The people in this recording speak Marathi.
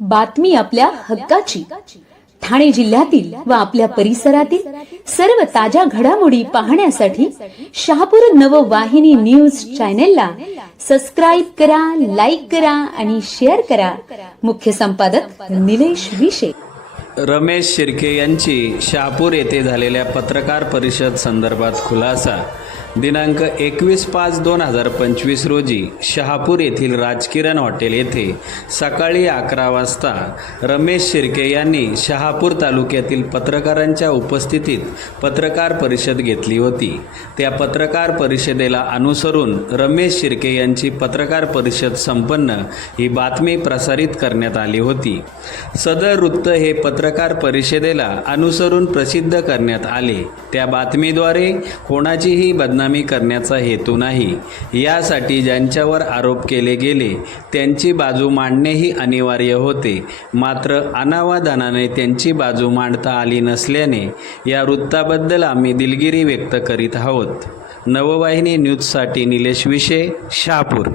बातमी आपल्या हक्काची. ठाणे जिल्ह्यातील व आपल्या परिसरातील सर्व ताज्या घडामोडी पाहण्यासाठी शहापूर नववाहिनी न्यूज चॅनेलला सबस्क्राईब करा लाईक करा आणि शेअर करा. मुख्य संपादक निलेश विशे. रमेश शिर्के यांची शहापूर येथे झालेल्या पत्रकार परिषद संदर्भात खुलासा दिनांक एकवीस पाच दोन हजार पंचवीस रोजी शहापूर येथील राजकिरण हॉटेल येथे सकाळी अकरा वाजता रमेश शिर्के यांनी शहापूर तालुक्यातील पत्रकारांच्या उपस्थितीत पत्रकार परिषद घेतली होती. त्या पत्रकार परिषदेला अनुसरून रमेश शिर्के यांची पत्रकार परिषद संपन्न ही बातमी प्रसारित करण्यात आली होती. सदर वृत्त हे पत्रकार परिषदेला अनुसरून प्रसिद्ध करण्यात आले. त्या बातमीद्वारे कोणाचीही बदनामी करण्याचा हेतू नाही. यासाठी ज्यांच्यावर आरोप केले गेले त्यांची बाजू मांडणेही अनिवार्य होते. मात्र अनावादानाने त्यांची बाजू मांडता आली नसल्याने या वृत्ताबद्दल आम्ही दिलगिरी व्यक्त करीत आहोत. नववाहिनी न्यूजसाठी निलेश विषय शहापूर.